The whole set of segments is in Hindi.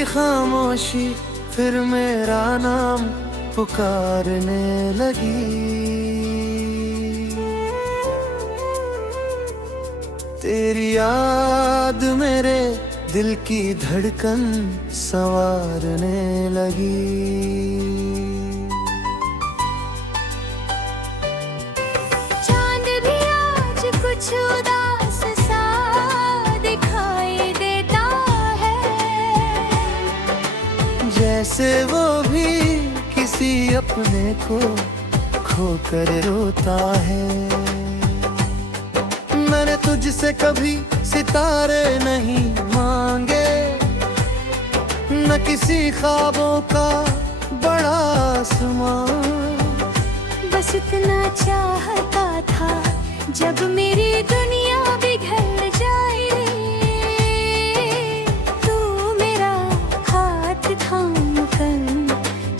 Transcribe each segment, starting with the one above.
की खामोशी फिर मेरा नाम पुकारने लगी। तेरी याद मेरे दिल की धड़कन संवारने लगी। चांद भी आज कुछ उदास सा दिखाई देता है, जैसे वो भी किसी अपने को खोकर रोता है। मैंने तुझसे कभी सितारे नहीं मांगे, न किसी ख्वाबों का बड़ा आसमान। बस इतना चाहता था जब मेरी दुनिया बिगड़ जाए, तू मेरा हाथ थाम कर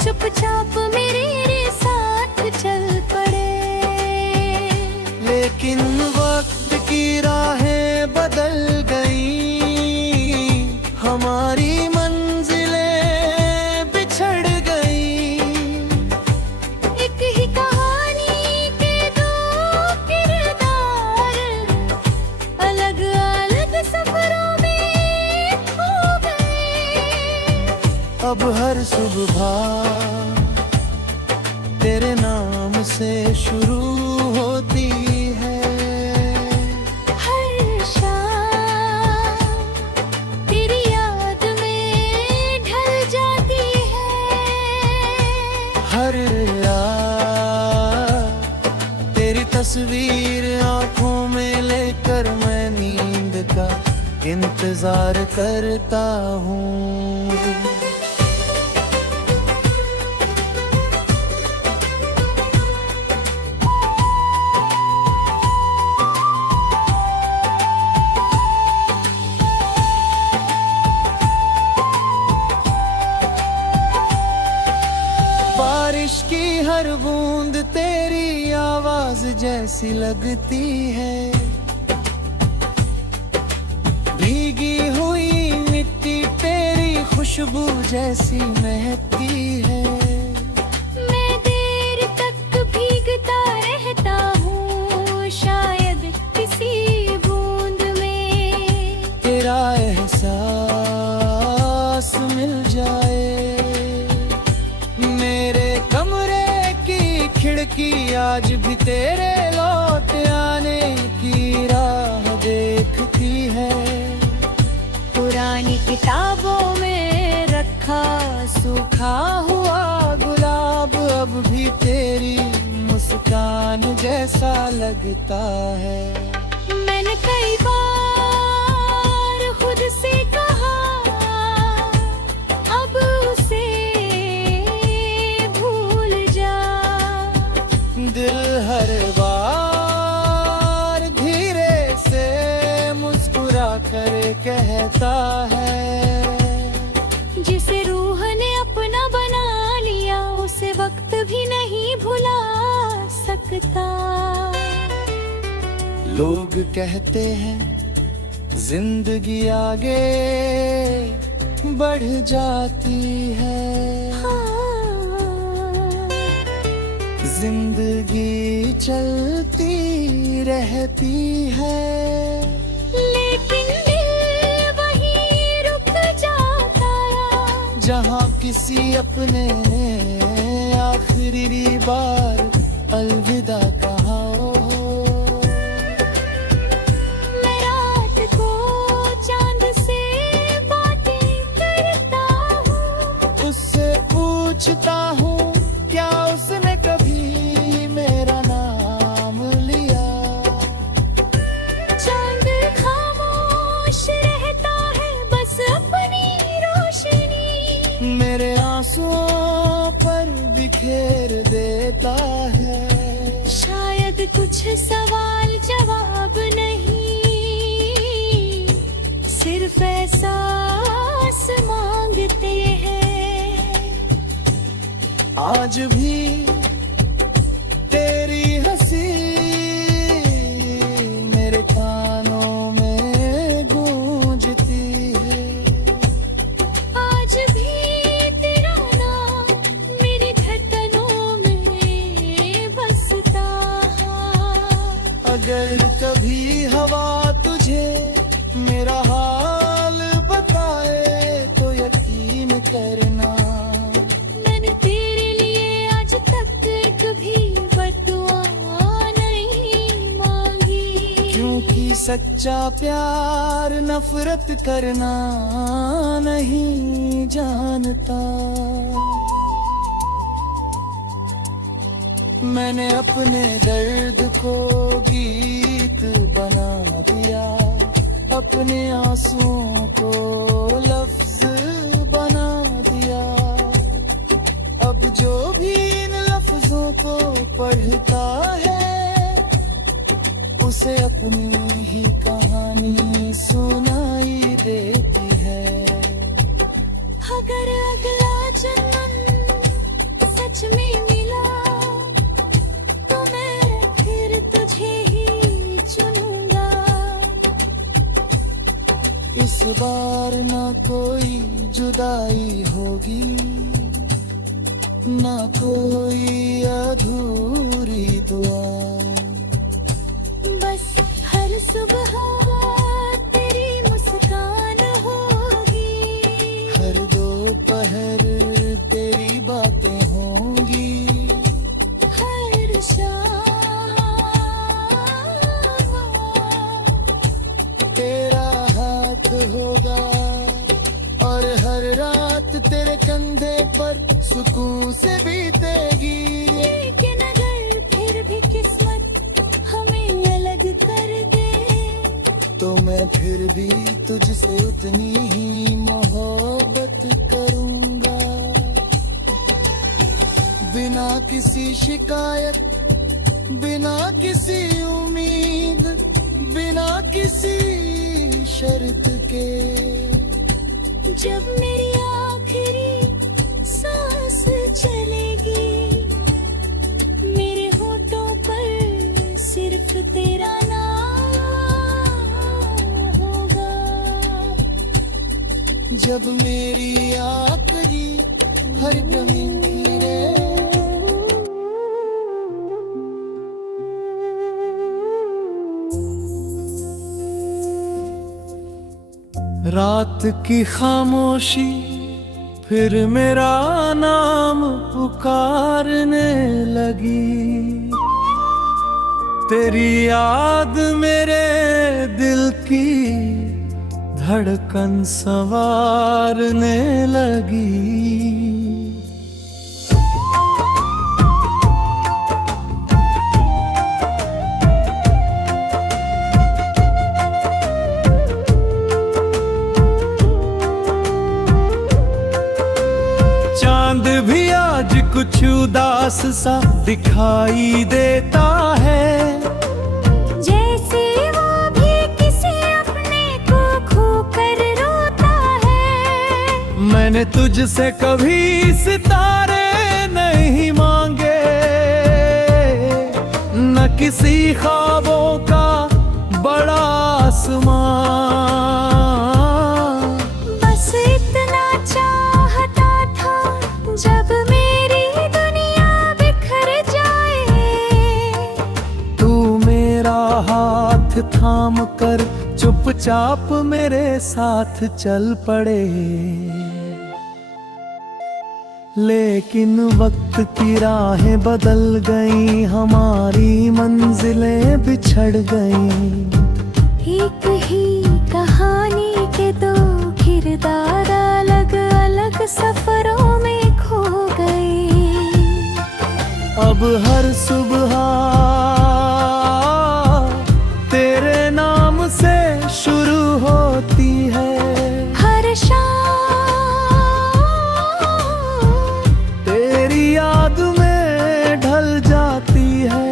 चुपचाप मेरे साथ चल पड़े। लेकिन वक्त की राहें बदल गई, हमारी मंजिलें बिछड़ गई। एक ही कहानी के दो किरदार अलग अलग सफरों में खो गए। अब हर सुबह तेरे नाम से शुरू होती है, हर शाम तेरी याद में ढल जाती है। हर रात तेरी तस्वीर आंखों में लेकर मैं नींद का इंतजार करता हूँ। बारिश की हर बूंद तेरी आवाज जैसी लगती है, भीगी हुई मिट्टी तेरी खुशबू जैसी महकती है। मैं देर तक भीगता रहता हूँ, शायद किसी बूंद में तेरा एहसास मिल जाए। मेरे कमरे की खिड़की आज भी तेरे लौट आने की राह देखती है। पुरानी किताबों में रखा सूखा हुआ गुलाब अब भी तेरी मुस्कान जैसा लगता है। मैंने कई बार खुद से कहा अब उसे भूल जा। दिल हर बार धीरे से मुस्कुरा कर कहता है, जिसे रूह ने अपना बना लिया उसे वक्त भी नहीं भुला सकता। लोग कहते हैं जिंदगी आगे बढ़ जाती है, जिंदगी चलती रहती है। लेकिन दिल वहीं रुक जाता है जहाँ किसी अपने ने आखिरी बार अलविदा कहा हो। मैं रात को चांद से बातें करता हूँ, उससे पूछता हूँ क्या उसने कभी मेरा नाम लिया। चांद खामोश रहता है बस अपनी रोशनी मेरे आंसुओं पर बिखेर देता है। शायद कुछ सवाल जवाब नहीं, सिर्फ एहसास मांगते हैं। आज भी तेरी हंसी मेरे कानों में गूंजती है। आज सच्चा प्यार नफरत करना नहीं जानता। मैंने अपने दर्द को गीत बना दिया, अपने आंसुओं को लफ्ज बना दिया। अब जो भी इन लफ्जों को पढ़ता है उसे अपनी ही कहानी सुनाई देती है। अगर अगला जन्म सच में मिला तो मैं फिर तुझे ही चुनूंगा। इस बार ना कोई जुदाई होगी, ना कोई अधूरी दुआ। बस हर सुबह तेरी मुस्कान होगी, हर दोपहर तेरी बातें होंगी, हर शाम तेरा हाथ होगा और हर रात तेरे कंधे पर सुकून से बीतेगी। लेकिन अगर फिर भी किस्मत हमें अलग कर दे तो मैं फिर भी तुझसे उतनी ही मोहब्बत करूंगा। बिना किसी शिकायत, बिना किसी उम्मीद, बिना किसी शर्त के। जब मेरी आखिरी सांस चलेगी मेरे होठों पर सिर्फ तेरा नाम होगा। जब मेरी आखिरी हर कमी खीरे, रात की खामोशी फिर मेरा नाम पुकारने लगी। तेरी याद मेरे दिल की धड़कन संवारने लगी। चांद भी आज कुछ उदास सा दिखाई देता है, जैसे वो भी किसी अपने को खोकर रोता है। मैंने तुझसे कभी सितारे नहीं मांगे, न किसी ख्वाबों का बड़ा आसमां। बस इतना चाहता था जब मेरी दुनिया बिखर जाए तू मेरा हाथ थाम कर चुपचाप मेरे साथ चल पड़े। लेकिन वक्त की राहें बदल गईं, हमारी मंजिलें बिछड़ गईं। एक ही कहानी के दो किरदार अलग अलग सफरों में खो गए। अब हर सुबह तेरे नाम से शुरू होती है, हर शाम तेरी याद में ढल जाती है।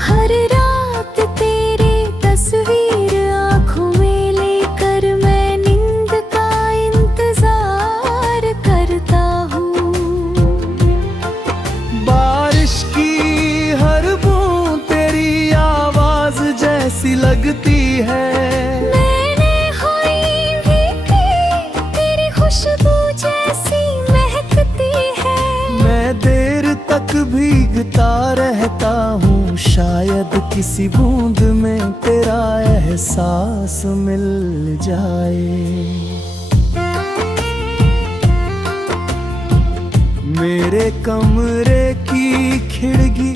हर रात तेरी तस्वीर आँखों में लेकर मैं नींद का इंतजार करता हूँ। बारिश की हर बूंद तेरी आवाज जैसी लगती है। मैंने हुई भी तेरी खुशबू जैसी महकती है। मैं देर तक भीगता रहता हूँ, शायद किसी बूंद में तेरा एहसास मिल जाए। मेरे कमरे की खिड़की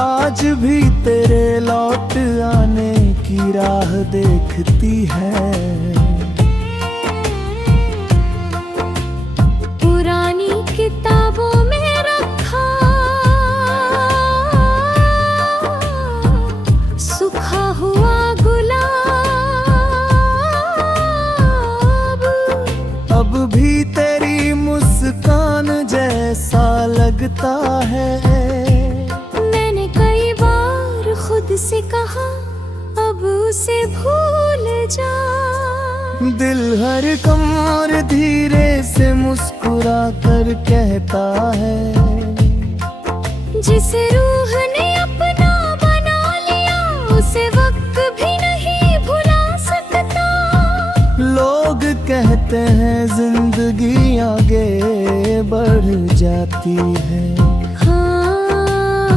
आज भी तेरे लौट आने की की राह देखती है। पुरानी किताबों में रखा सूखा हुआ गुलाब अब भी तेरी मुस्कान जैसा लगता है। मैंने कई बार खुद से कहा अब उसे भूल जा। दिल हर कमर धीरे से मुस्कुरा कर कहता है, जिसे रूह ने अपना बना लिया उसे वक्त भी नहीं भुला सकता। लोग कहते हैं जिंदगी आगे बढ़ जाती है। हाँ,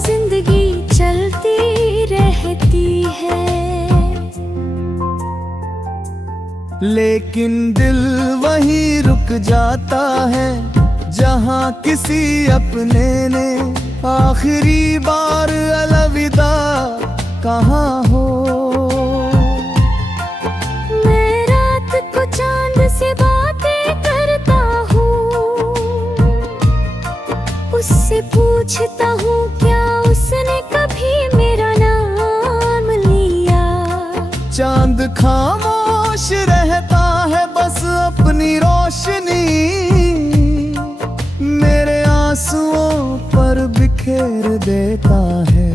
जिंदगी चलती रहती है, लेकिन दिल वहीं रुक जाता है जहाँ किसी अपने ने आखिरी बार अलविदा कहा हो। मैं रात को चांद से बातें करता हूँ, उससे पूछता हूँ क्या उसने कभी मेरा नाम लिया। चांद खामोश रहता है बस अपनी रोशनी मेरे आंसुओं पर बिखेर देता है।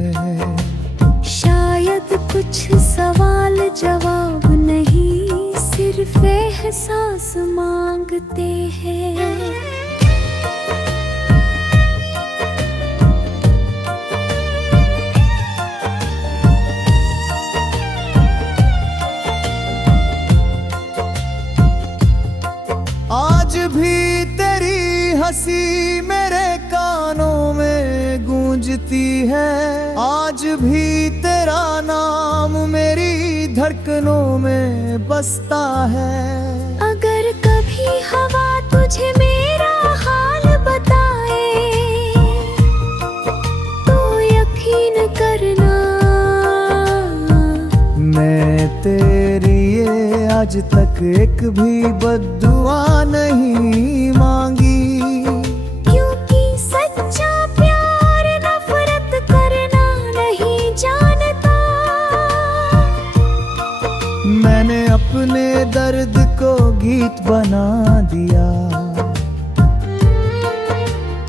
शायद कुछ सवाल जवाब नहीं सिर्फ एहसास मांगते हैं। आज भी तेरी हंसी मेरे कानों में गूंजती है। आज भी तेरा नाम मेरी धड़कनों में बसता है। अगर कभी हवा तुझे मेरा हाल बताए तो यकीन करना मैं तेरी ये आज तक एक भी बद्दुआ नहीं मांगी, क्योंकि सच्चा प्यार नफरत करना नहीं जानता। मैंने अपने दर्द को गीत बना दिया,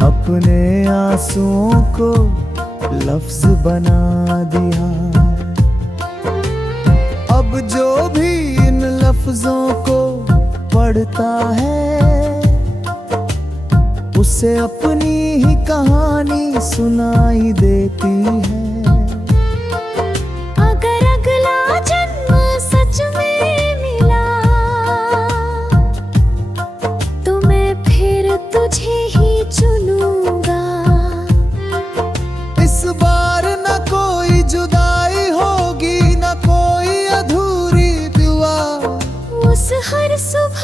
अपने आंसुओं को लफ्ज बना दिया। अब जो भी इन लफ्जों को पढ़ता है उसे अपनी ही कहानी सुनाई देती है। अगर अगला जन्म सच में मिला तो मैं फिर तुझे ही चुनूंगा। इस बार न कोई जुदाई होगी न कोई अधूरी दुआ, उस हर सुबह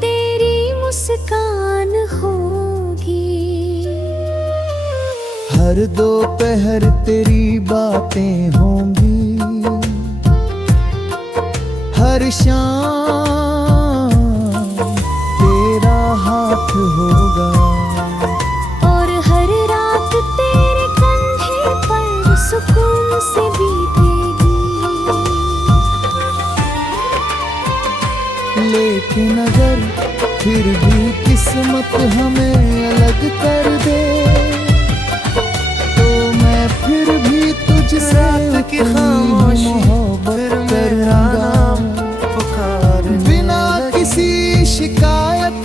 तेरी मुस्कान होगी। हर दोपहर तेरी बातें होंगी, हर शाम तेरा हाथ होगा और हर रात तेरे कंधे पर सुकून से बीतेगी। लेकिन अगर फिर भी किस्मत हमें अलग कर दे तो मैं फिर भी तुझसे की खामोशी मोहब्बत करूंगा। बिना किसी शिकायत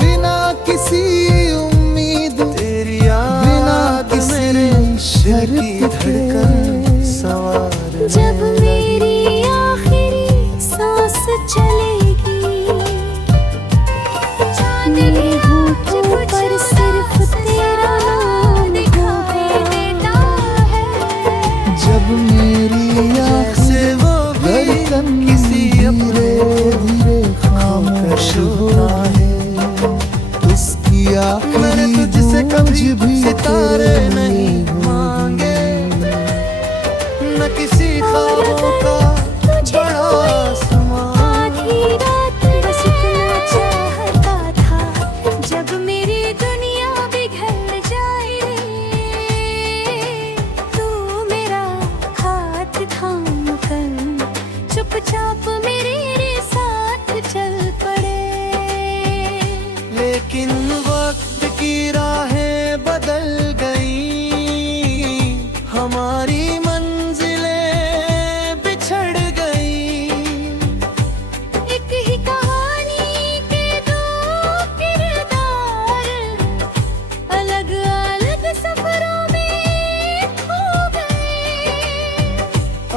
बिना किसी उम्मीद तेरी बिना किसी शर्त के जब मेरी आखिरी सांस चलेगी चांदनी होंठ पर सिर्फ तेरा नाम दिखाई देता है। जब मेरी आँखें धड़कन किसी धीरे धीरे खामोश होता है, उसकी आखिरी गूंज भी सितारे नहीं मांगे।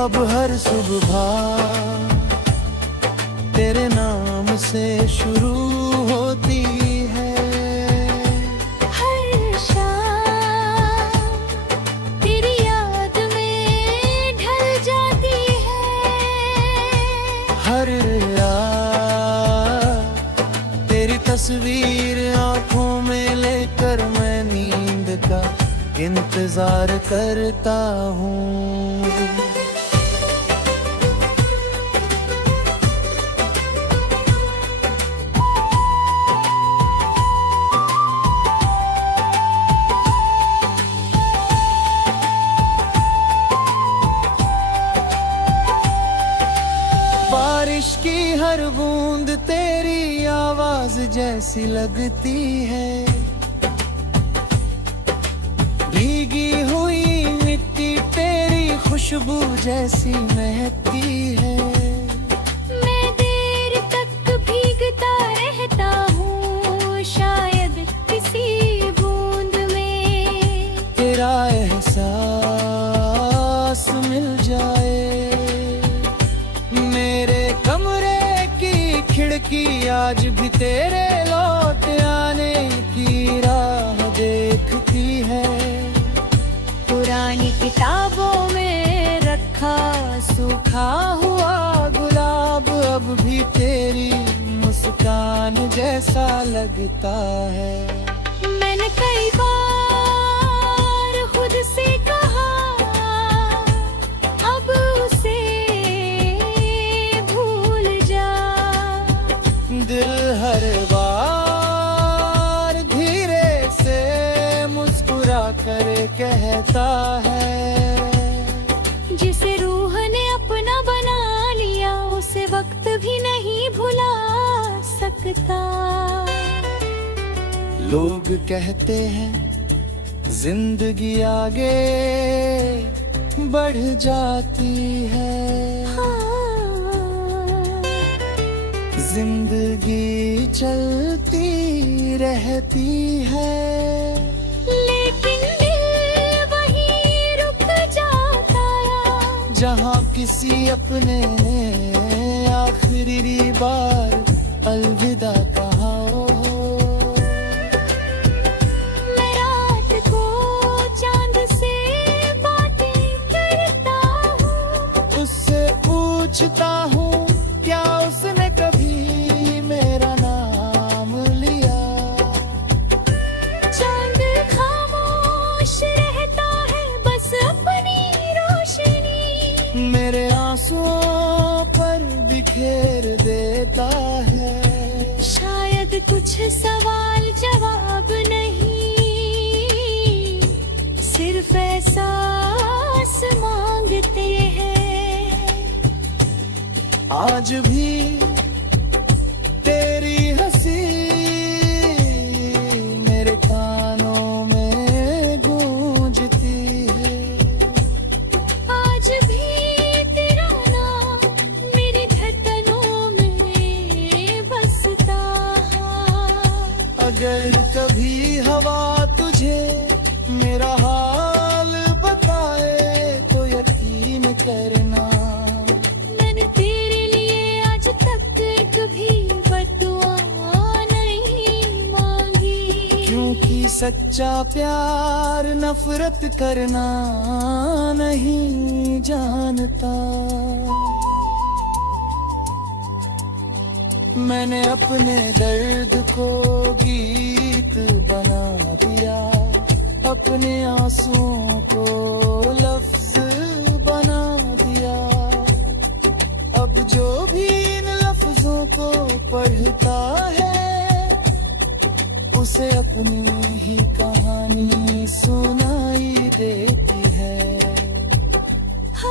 अब हर सुबह तेरे नाम से शुरू होती है। हर शाम तेरी याद में ढल जाती है। हर रात तेरी तस्वीर आंखों में लेकर मैं नींद का इंतजार करता हूँ। बारिश की हर बूंद तेरी आवाज जैसी लगती है। भीगी हुई मिट्टी तेरी खुशबू जैसी महकती है। मैं देर तक भीगता रहता हूँ, शायद किसी बूंद में तेरा एहसास मिल जाए। मेरे कमरे की खिड़की आज भी तेरे लौट आने की राह देखती है। पुरानी किताबों में रखा सूखा हुआ गुलाब अब भी तेरी मुस्कान जैसा लगता है। मैंने कई बार खुद से कहा अब उसे भूल जा। दिल हर बार धीरे से मुस्कुरा कर कहता है। जिसे रूह ने अपना बना लिया उसे वक्त भी नहीं भुला सकता। लोग कहते हैं जिंदगी आगे बढ़ जाती है। हाँ, जिंदगी चलती रहती है। लेकिन दिल वहीं रुक जाता है जहाँ किसी अपने ने आखिरी बार अलविदा कहा हो। मैं रात को चांद से बातें करता हूँ। उससे पूछता हूँ क्या उसने कभी मेरा नाम लिया। चांद खामोश रहता है बस अपनी रोशनी मेरे आंसुओं पर बिखेर देता है। शायद कुछ सवाल जवाब नहीं, सिर्फ एहसास मांगते हैं। आज भी तेरी हंसी मेरे कानों में गूंजती है। आज भी तेरा नाम मेरी धड़कनों में बसता है। अगर कभी हवा तुझे मेरा हाल बताए तो यकीन करना मैंने तेरे लिए आज तक एक भी बदुआ नहीं मांगी। क्योंकि सच्चा प्यार नफरत करना नहीं जानता। मैंने अपने दर्द को गीत बना दिया, अपने आंसुओं को लफ्ज बना दिया। अब जो भी इन लफ्जों को पढ़ता है उसे अपनी ही कहानी सुनाई देती है।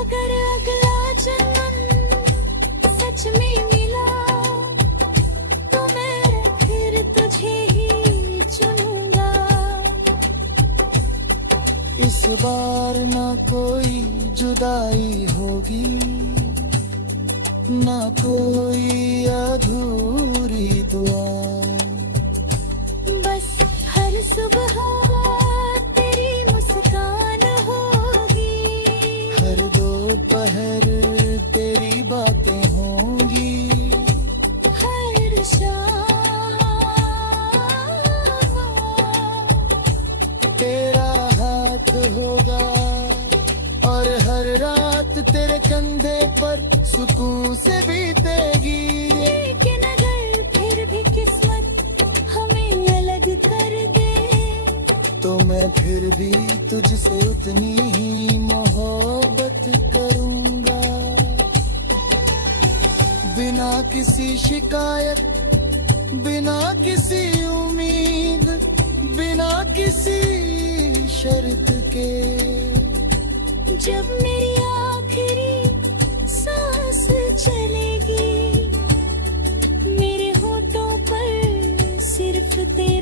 अगर अगला जन्म सच में मिला तो मैं फिर तुझे ही चुनूंगा। इस बार ना कोई जुदाई होगी, ना कोई अधूरी दुआ। बस हर सुबह तेरी मुस्कान होगी। हर दोपहर हर रात तेरे कंधे पर सुकून से बीतेगी। लेकिन अगर फिर भी किस्मत हमें अलग कर दे, तो मैं फिर भी तुझसे उतनी ही मोहब्बत करूंगा। बिना किसी शिकायत, बिना किसी उम्मीद, बिना किसी शर्त के। जब मेरी आखिरी सांस चलेगी, मेरे होठों पर सिर्फ तेरा